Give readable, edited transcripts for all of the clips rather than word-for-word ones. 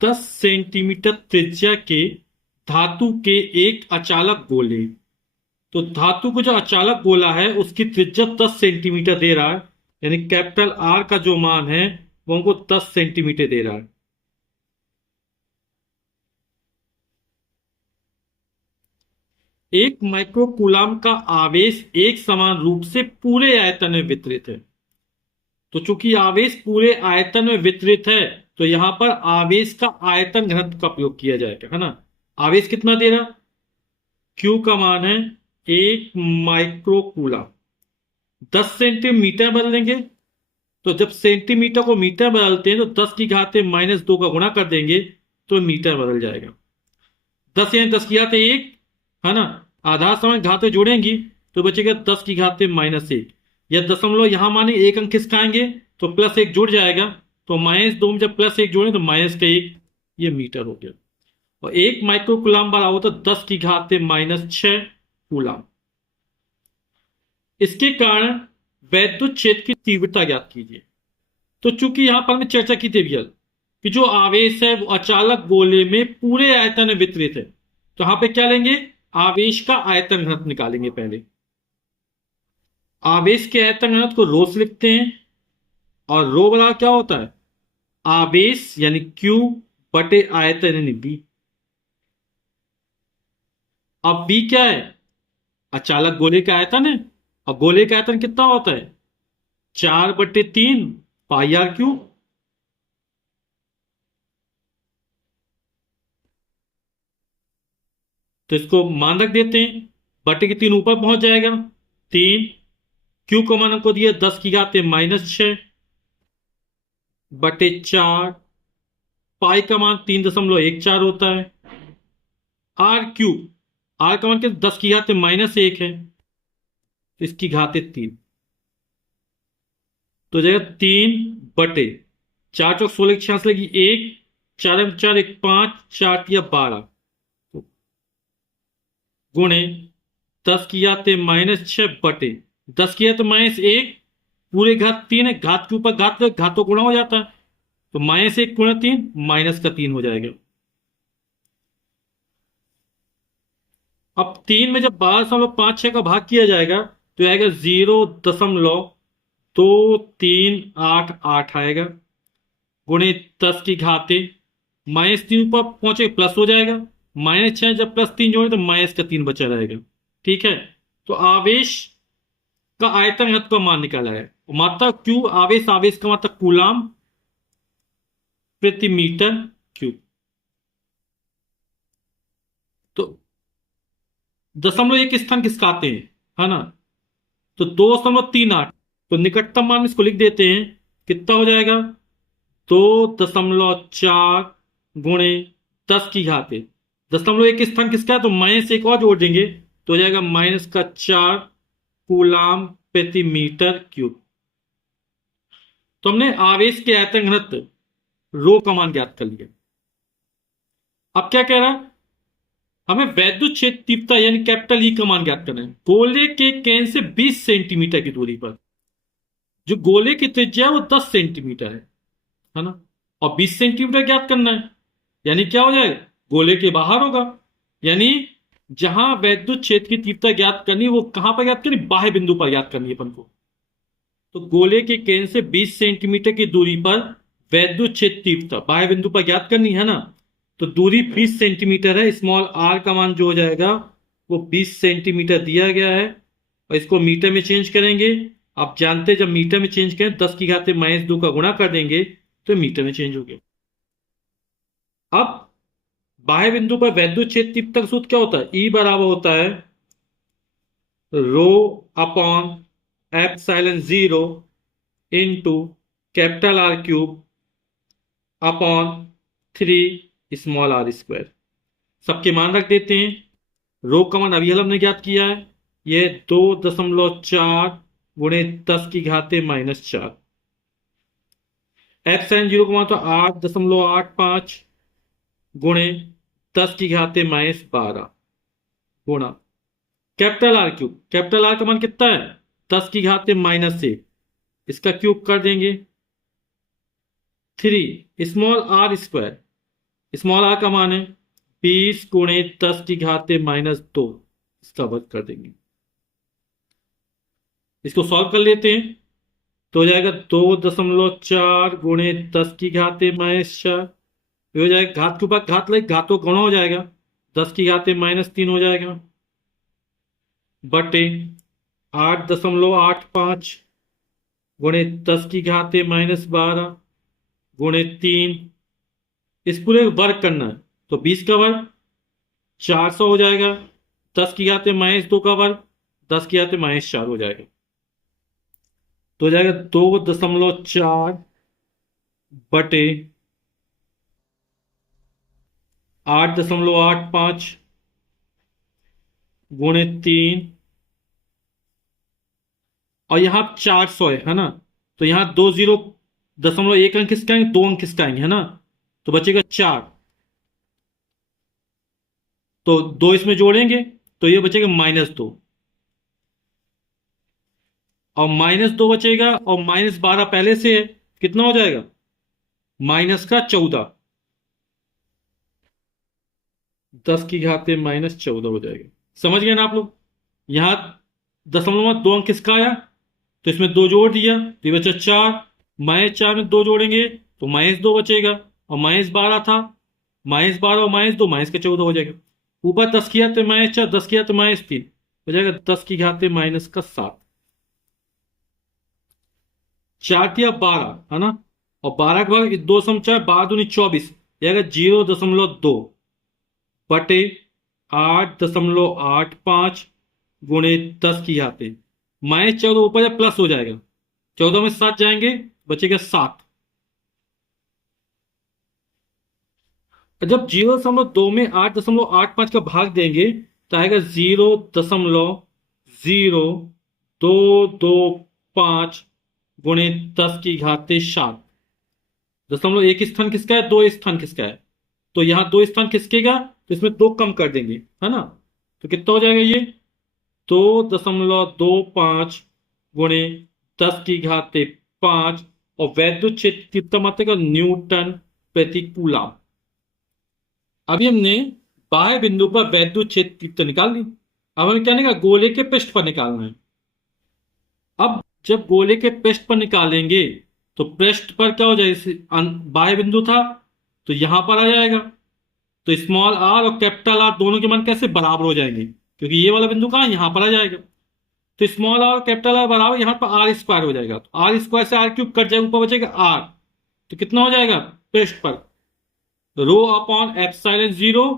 10 centimetre त्रिज्या के धातु के एक अचालक गोले। तो धातु को जो अचालक गोला है उसकी त्रिज्या 10 सेंटीमीटर दे रहा है, यानी कैपिटल आर का जो मान है वो हमको 10 सेंटीमीटर दे रहा है। एक माइक्रोकूलाम का आवेश एक समान रूप से पूरे आयतन में वितरित है। तो चूंकि आवेश पूरे आयतन में वितरित है, तो यहां पर आवेश का आयतन घनत्व का प्रयोग किया जाएगा, है ना। आवेश कितना दे रहा, क्यू का मान है 1 माइक्रोकूलम। 10 सेंटीमीटर बदलेंगे, तो जब सेंटीमीटर को मीटर बदलते हैं तो 10 की घात -2 का गुणा कर देंगे तो मीटर बदल जाएगा। 10 यानी 10 की घात 1, है ना। आधार समय घातें जोड़ेंगी तो बचेगा 10 की घात -1, या दशमलव यहां माने एक अंक खिसकाएंगे तो +1 जुड़ जाएगा। तो -2 में जब +1 जोड़े तो -1, ये मीटर हो गया। और 1 माइक्रो कूलाम बराबर होता है 10 की घात -6 कूलाम। इसके कारण वैद्युत क्षेत्र की तीव्रता ज्ञात कीजिए। तो चूंकि यहां पर हमने चर्चा की थी भैया कि जो आवेश है वो अचालक गोले में पूरे आयतन में वितरित है, तो यहां पे क्या लेंगे, आवेश का आयतन घनत्व निकालेंगे पहले। आवेश के आयतन घनत्व को रो से लिखते हैं, और रो बराबर क्या होता है, आवेश यानी क्यू बटे आयतन यानी बी। अब बी क्या है, अचालक गोले का आयतन है, और गोले का आयतन कितना होता है, 4/3 पाई r क्यूब। तो इसको मान रख देते हैं, बटे के 3 ऊपर पहुंच जाएगा, 3। क्यू को मान हमको दिया 10 की घात -6 बटे 4। पाई का मान 3.14 होता है। r क्यूब, आर का मान क्या, 10 की घात -1 है, इसकी घात 3। तो हो जाएगा 3/4 × 4 = 16, 46 लगी 1, 4 × 4 = 5, 4×3 = 12, गुणे 10 की घात -6 बटे 10 की घात-1, पूरे घात 3 है, घात के ऊपर घात, घात तो गुणा हो जाता है, तो -1 × 3 -का 3 हो जाएगा। अब 3 में जब 12.56 का भाग किया जाएगा तो आएगा 0.2388 आएगा, गुणे 10 की घात, -3 ऊपर पहुंचे प्लस हो जाएगा, -6 जब +3 जोड़े तो -का 3 बचा रहेगा। ठीक है। तो आवेश का आयतन घनत्व का मान निकाला है, मात्रा क्यू, आवेश, आवेश का मात्रा कूलाम प्रति मीटर क्यूब। तो दशमलव एक स्थान खिसकाते हैं, है ना, तो 2.38। तो निकटतम मान इसको लिख देते हैं, कितना हो जाएगा, 2.4 गुणे 10 की घात। दशमलव एक स्थान किसका है तो -1 और जोड़ देंगे तो हो जाएगा -का 4 कूलाम प्रति मीटर क्यूब। तो हमने आवेश के आयतन घनत्व रो का मान ज्ञात कर लिया। अब क्या कह रहा है, हमें वैद्युत क्षेत्र तीव्रता यानी कैपिटल ई का मान ज्ञात करना है गोले के केंद्र से 20 सेंटीमीटर की दूरी पर। जो गोले की त्रिज्या है वो 10 सेंटीमीटर है ना, और 20 सेंटीमीटर ज्ञात करना है, यानी क्या हो जाएगा, गोले के बाहर होगा। यानी जहां वैद्युत क्षेत्र की तीव्रता ज्ञात करनी वो कहां पर ज्ञात करनी, बाह्य बिंदु पर ज्ञात करनी है अपन को। तो गोले के केंद्र से 20 सेंटीमीटर की दूरी पर वैद्युत क्षेत्र तीव्रता बाह्य बिंदु पर ज्ञात करनी है ना। तो दूरी 20 सेंटीमीटर है, स्मॉल आर का मान जो हो जाएगा वो 20 सेंटीमीटर दिया गया है, और इसको मीटर में चेंज करेंगे। आप जानते हैं जब मीटर में चेंज करें 10 की घात-2 का गुणा कर देंगे तो मीटर में चेंज हो गया। अब बाह्य बिंदु पर वैद्युत क्षेत्र तीव्रता का सूत्र क्या होता है, ई बराबर होता है ρ/ε0 इंटू R³ अपॉन 3 r²। सबके मान रख देते हैं। रो का मान अभी हमने ज्ञात किया है, ये 2.4 गुणे 10 की घात-4। ε0 का मान तो 8.85 गुणे 10 की घात-12 गुणा कैपिटल R³। कैपिटल आर का मान कितना है, 10 की घात-1, इसका क्यूब कर देंगे 3 स्मॉल r²। स्मॉल आर का मान है 20 × 10⁻², इसका वर्ग कर देंगे। इसको सॉल्व कर लेते हैं तो हो जाएगा 2.4 × 10⁻⁴ ये हो जाएगा, घात के ऊपर घात लगे, घात को गुणा हो जाएगा, 10⁻³ हो जाएगा, बटे 8.85 × 10⁻12 × 3, इस पूरे वर्ग करना है तो 20 का वर्ग 400 हो जाएगा, 10⁻² का वर्ग 10⁻⁴ हो जाएगा, तो हो जाएगा 2.4 बटे 8.85 × 3, और यहां 400 है ना, तो यहां 2.01 अंक किसका आएंगे, 2 अंक किसका आएंगे, है ना, तो बचेगा 4, तो 2 इसमें जोड़ेंगे तो ये बचेगा -2, और -2 बचेगा, और -12 पहले से है, कितना हो जाएगा, -14, 10⁻14 हो जाएगा। समझ गए ना आप लोग। यहां दशमलव में 2 अंक किसका आया, तो इसमें 2 जोड़ दिया तो ये बचा 4, -4 में 2 जोड़ेंगे तो -2 बचेगा, और -12 था, -12 और -2 -14 हो जाएगा, ऊपर 10⁻⁻4, 10⁻⁻3 हो जाएगा 10⁻⁻7, 4×12 है ना, और 12 के भाग 2×4, 12×2 = 24, जाएगा 0.2 बटे 8.85 × 10⁻⁻, -14 ऊपर या प्लस हो जाएगा, 14 में 7 जाएंगे, बचेगा 7, जब 0.2 में 8.85 का भाग देंगे तो आएगा 0.0225 × 10⁻⁷। दशमलव एक स्थान किसका है, 2 स्थान किसका है, तो यहां 2 स्थान किसकेगा, तो इसमें 2 कम कर देंगे, है ना, तो कितना हो जाएगा ये 2.25 × 10⁻⁵, और वैद्युत क्षेत्र कितना मात्रा, न्यूटन प्रति कूलम। अभी हमने बाह्य बिंदु पर वैद्युत क्षेत्र तीव्रता निकाल ली, अब हमें क्या निकालना, गोले के पृष्ठ पर निकालना है। अब जब गोले के पृष्ठ पर निकालेंगे तो पृष्ठ पर क्या हो जाएगा, बाह्य बिंदु था तो यहां पर आ जाएगा, तो स्मॉल आर और कैपिटल आर दोनों के मान कैसे बराबर हो जाएंगे, क्योंकि ये वाला बिंदु कहां, यहां पर आ जाएगा, तो स्मॉल आर और कैपिटल आर बराबर, यहां पर r² हो जाएगा, तो r² से r³ कट जाएगा, ऊपर बचेगा r, तो कितना हो जाएगा, पृष्ठ पर ρ/ε0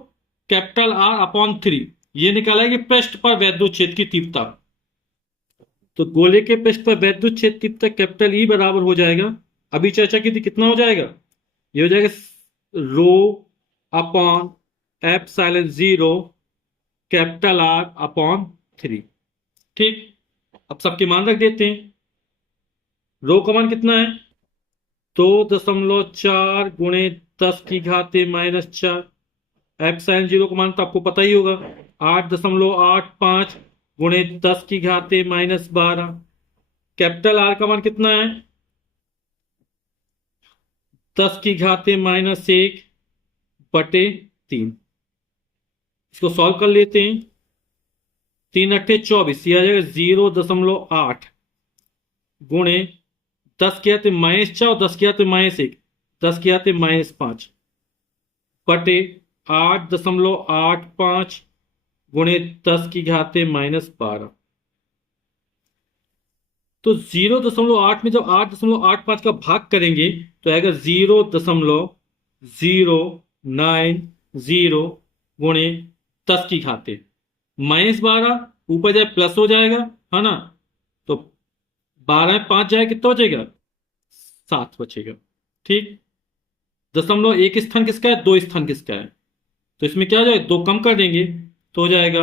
कैपिटल R/3, ये निकाला है कि पृष्ठ पर वैद्युत क्षेत्र की तीव्रता, तो गोले के पृष्ठ पर वैद्युत क्षेत्र तीव्रता कैपिटल E बराबर हो जाएगा, अभी चर्चा की थी, कितना हो जाएगा, ये हो जाएगा ρ/ε0 कैपिटल R/3। ठीक, अब सबके मान रख देते हैं। रो का मान कितना है, 2.4 × 10⁻⁻4, ε0 का मान तो आपको पता ही होगा, 8.85 × 10⁻⁻12, कैपिटल आर का मान कितना है, 10⁻⁻1 बटे 3, इसको सॉल्व कर लेते हैं, 3×8 = 24, यह आ जाएगा 0.8 गुणे 10⁻⁻4 और 10⁻⁻1, 10⁻⁻5 बटे 8.85 गुणे 10⁻⁻12, तो 0.8 में जब 8.85 का भाग करेंगे तो आएगा 0.090 गुणे 10⁻⁻12, ऊपर जाए प्लस हो जाएगा, है ना, तो 12 में 5 जाए, कितना बचेगा, 7 बचेगा। ठीक, दशमलव एक स्थान किसका है, 2 स्थान किसका है, तो इसमें क्या हो जाएगा, 2 कम कर देंगे तो हो जाएगा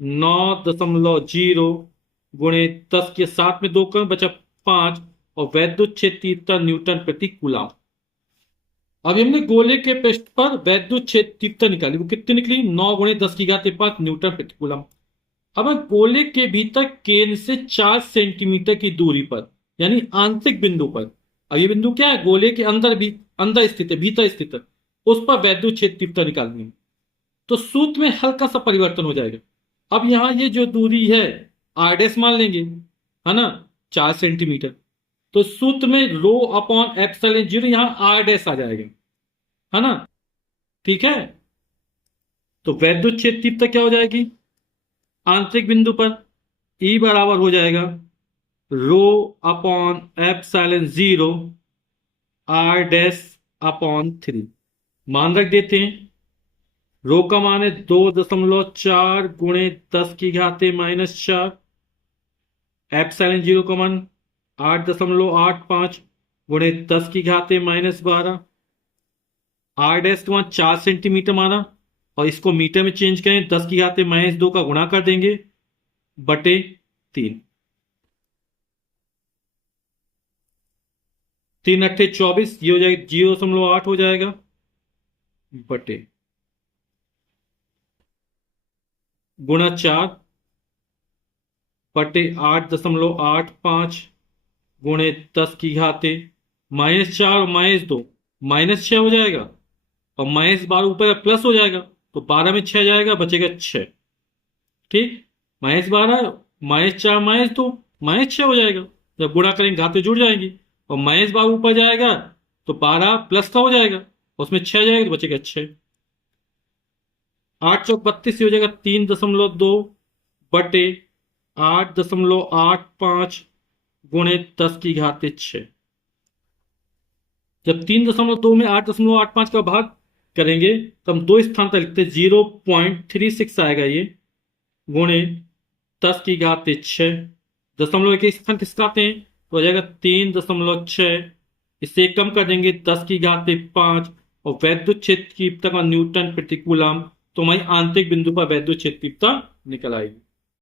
9.0 गुणे 10⁻7 में 2 कम बचा 5, और वैद्युत क्षेत्र तीव्रता न्यूटन प्रति कूलम। अब हमने गोले के पृष्ठ पर वैद्युत क्षेत्र तीव्रता निकाली, वो कितनी निकली, 9 × 10⁵5 न्यूटन प्रति कूलम। अब हम गोले के भीतर केंद्र से 4 सेंटीमीटर की दूरी पर, यानी आंतरिक बिंदु पर, अब ये बिंदु क्या है, गोले के अंदर भी अंदर स्थित है, भीतर स्थित है, उस पर वैद्युत क्षेत्र तीव्रता निकालनी है। तो सूत्र में हल्का सा परिवर्तन हो जाएगा। अब यहां ये जो दूरी है आर डैश मान लेंगे, है ना, 4 सेंटीमीटर। तो सूत्र में रो अपॉन एप्सिलॉन जीरो, यहां आर डैश आ जाएगा, है ना। ठीक है। तो वैद्युत क्षेत्र तीव्रता क्या हो जाएगी आंतरिक बिंदु पर, ई बराबर हो जाएगा rho upon epsilon zero R dash upon 3। मान रख देते हैं। रो का मान है 2.4 गुणे 10⁻⁻⁴। एप्सिलॉन जीरो का मान 8.85 गुणे 10⁻⁻12। आर डैश का मान 4 सेंटीमीटर माना, और इसको मीटर में चेंज करें 10⁻⁻² का गुणा कर देंगे बटे 3। 3×8 = 24, ये हो जाएगा 0.8 हो जाएगा बटे गुणा 4 बटे 8.85 गुणे 10⁻⁻4 और -2 -6 हो जाएगा, और -12 ऊपर प्लस हो जाएगा, तो 12 में 6 जाएगा, बचेगा 6। ठीक। -12 -4 -2 -6 हो जाएगा। जब गुणा करेंगे घातें जुड़ जाएंगी, और -12 ऊपर जाएगा तो 12 प्लस का हो जाएगा, उसमें 6 जाएगा तो बचेगा 6। 8×4 = 32, हो जाएगा 3.2 बटे 8.85 गुणे 10⁻⁶। जब 3.2 में 8.85 का भाग करेंगे तो हम दो स्थान पर लिखते हैं, 0.36 आएगा ये, गुणे 10⁻⁶। दशमलव के स्थान किसका आते हैं तो हो जाएगा 3.6। इससे कम कर देंगे 10⁻5, और वैद्युत क्षेत्र की तीव्रता का न्यूटन प्रति कूलम। तो हमारी आंतरिक बिंदु पर वैद्युत क्षेत्र की तीव्रता निकल आएगी।